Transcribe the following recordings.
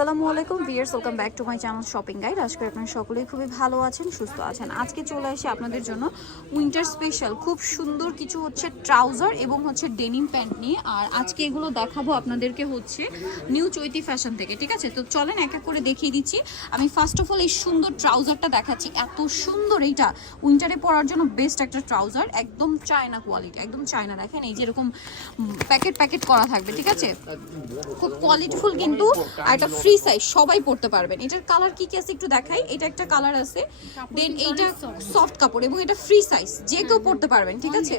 আসসালামু আলাইকুম viewers welcome back to my channel shopping guide. আজকে আপনারা সকলেই খুবই ভালো আছেন, সুস্থ আছেন। আজকে চলে আসি আপনাদের জন্য উইন্টার স্পেশাল, খুব সুন্দর কিছু হচ্ছে ট্রাউজার এবং হচ্ছে ডেনিম প্যান্ট নিয়ে। আর আজকে এগুলো দেখাবো আপনাদেরকে হচ্ছে নিউ চৈতি ফ্যাশন থেকে, ঠিক আছে? তো চলেন এক এক করে দেখিয়ে দিচ্ছি। আমি ফার্স্ট অফ অল এই সুন্দর ট্রাউজারটা দেখাচ্ছি। এত সুন্দর এইটা। উইন্টারে পরার জন্য বেস্ট একটা ট্রাউজার, একদম চায়না কোয়ালিটি একদম চায়না। দেখেন এই যেরকম প্যাকেট প্যাকেট করা থাকবে, ঠিক আছে? খুব কোয়ালিটিফুল কিন্তু, আর এটা ফ্রি সাইজ সবাই পড়তে পারবেন। এটার কালার কি কি আছে একটু দেখাই। এটা একটা কালার আছে। দেন এইটা সফট কাপড় এবং এটা ফ্রি সাইজ যে কেউ পড়তে পারবেন ঠিক আছে?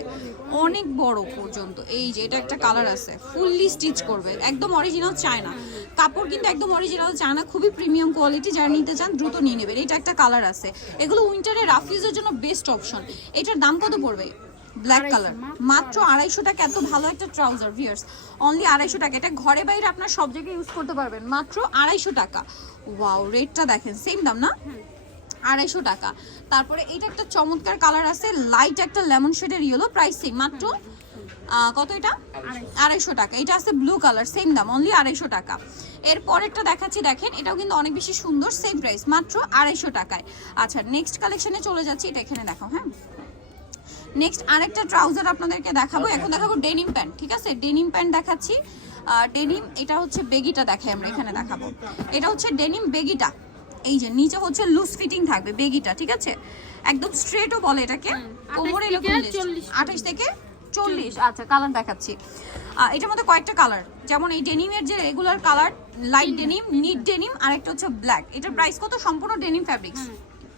অনেক বড় পর্যন্ত। এই যে এটা একটা কালার আছে। ফুললি স্টিচ করবে। একদম অরিজিনাল চায়না। কাপড় কিন্তু একদম অরিজিনাল চায়না খুবই প্রিমিয়াম কোয়ালিটি যারা নিতে চান দ্রুত নিয়ে নেবেন। এটা একটা কালার আছে। এগুলো উইন্টারে রাফিউজের জন্য বেস্ট অপশন এটার দাম কত পড়বে? ব্ল্যাক কালার মাত্র আড়াইশো। টাকা এত ভালো একটা ট্রাউজার ভিয়ার্স অনলি আড়াইশো টাকা। এটা ঘরে বাইরে আপনার সব জায়গায় ইউজ করতে পারবেন। মাত্র আড়াইশো টাকা। ওয়াও রেটটা দেখেন সেম দাম না? আড়াইশো টাকা। তারপরে এটা একটা চমৎকার কালার আছে লাইট একটা লেমন শেডের ইয়েলো প্রাইস সেম মাত্র কত এটা? আড়াইশো। টাকা। এটা আছে ব্লু কালার সেম দাম অনলি আড়াইশো টাকা। এরপর একটা দেখাচ্ছি দেখেন এটাও কিন্তু অনেক বেশি সুন্দর সেম প্রাইস মাত্র আড়াইশো টাকায়। আচ্ছা নেক্সট কালেকশনে চলে যাচ্ছি এটা এখানে দেখো হ্যাঁ? নেক্সট আরেকটা ট্রাউজার আপনাদেরকে দেখাবো। এখন দেখাবো ডেনিম প্যান্ট ঠিক আছে? ডেনিম প্যান্ট দেখাচ্ছি। ডেনিম এটা হচ্ছে বেগিটা দেখাই আমরা এখানে দেখাবো। এটা হচ্ছে ডেনিম বেগিটা। এই যে নিচে হচ্ছে লুজ ফিটিং থাকবে বেগিটা ঠিক আছে? একদম স্ট্রেটও বলে এটাকে। কোমরে এরকম আঠাশ থেকে চল্লিশ। আচ্ছা কালার দেখাচ্ছি। এটার মধ্যে কয়েকটা কালার যেমন এই ডেনিমের যে regular colour light denim knit denim আর একটা হচ্ছে ব্ল্যাক এটার প্রাইস কত? সম্পূর্ণ ডেনিম ফ্যাব্রিক্স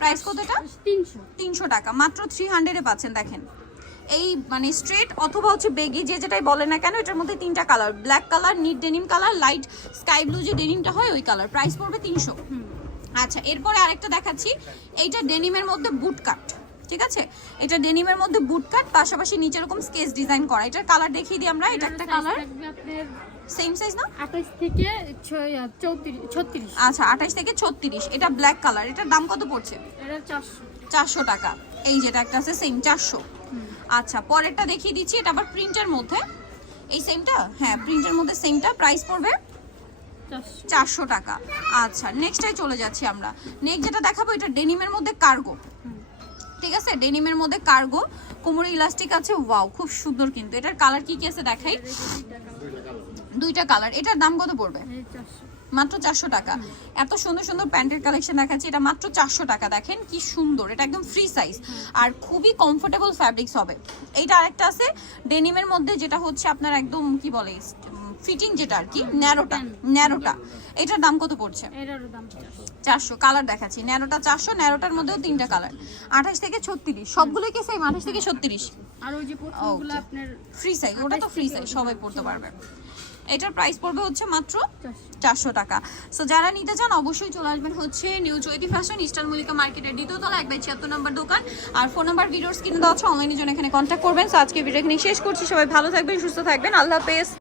প্রাইস কত এটা? তিনশো। তিনশো টাকা। মাত্র থ্রি হান্ড্রেডে পাচ্ছেন দেখেন। এই মানে স্ট্রেট অথবা হচ্ছে বেগি যে যেটাই বলে না কেন এটার মধ্যে তিনটা colour black colour knit denim colour light sky blue যে ডেনিমটা হয় ওই কালার প্রাইস পড়বে তিনশো। আচ্ছা এরপরে আরেকটা দেখাচ্ছি। এইটা ডেনিমের মধ্যে বুট কাট ঠিক আছে? এটা ডেনিমের মধ্যে বুট কাট পাশাপাশি নিচে এরকম স্কেচ ডিজাইন করা। এটার কালার দেখিয়ে দিই আমরা এটা একটা কালার সেম সাইজ না থেকে আচ্ছা আঠাশ থেকে ছত্রিশ। এটা ব্ল্যাক কালার এটার দাম কত পড়ছে? এটা টাকা। এই যেটা একটা আছে সেম চারশো। আচ্ছা পরেরটা দেখিয়ে দিচ্ছি এটা আবার প্রিন্টের মধ্যে। এই সেমটা হ্যাঁ প্রিন্টের মধ্যে সেমটা প্রাইস পড়বে চারশো। চারশো টাকা। আচ্ছা নেক্সটটাই চলে যাচ্ছি আমরা। নেক্সট যেটা দেখাবো এটা ডেনিমের মধ্যে কার্গো ঠিক আছে? ডেনিমের মধ্যে কার্গো কোমরে ইলাস্টিক আছে ওয়াও খুব সুন্দর কিন্তু। এটার কালার কি কি আছে দেখাই? দুইটা কালার এটার দাম কত পড়বে? মাত্র চারশো টাকা। এত সুন্দর সুন্দর প্যান্টের কালেকশন দেখাচ্ছি। এটা মাত্র চারশো টাকা। দেখেন কি সুন্দর। এটা একদম ফ্রি সাইজ আর খুবই কমফোর্টেবল ফ্যাব্রিক্স হবে। এইটা আরেকটা আছে। ডেনিমের মধ্যে যেটা হচ্ছে আপনার একদম কি বলে ফিটিং যেটা আর কি ন্যারোটা ন্যারোটা। এটার দাম কত পড়ছে? চারশো। কালার দেখাচ্ছি। ন্যারোটা চারশো ন্যারোটার মধ্যেও তিনটা কালার আঠাশ থেকে ছত্রিশ সবগুলোই কি সেম আঠাশ থেকে ছত্রিশ। আর ওই যে আপনার ফ্রি সাইজ ওটা তো ফ্রি সাইজ সবাই পড়তে পারবে। এটার প্রাইস পড়বে হচ্ছে মাত্র চারশো। টাকা। সো যারা নিতে চান অবশ্যই চলে আসবেন হচ্ছে new Chaiti fashion eastern Mallika মার্কেটের দ্বিতীয়তলা এক বাই ছিয়াত্তর নম্বর দোকান। আর ফোন নাম্বার ভিডিওস কিনে দেওয়া হচ্ছে অনলাইনের জন্য এখানে কন্ট্যাক্ট করবেন। সো আজকে ভিডিও এখানে শেষ করছি। সবাই ভালো থাকবেন সুস্থ থাকবেন। আল্লাহ হাফেজ।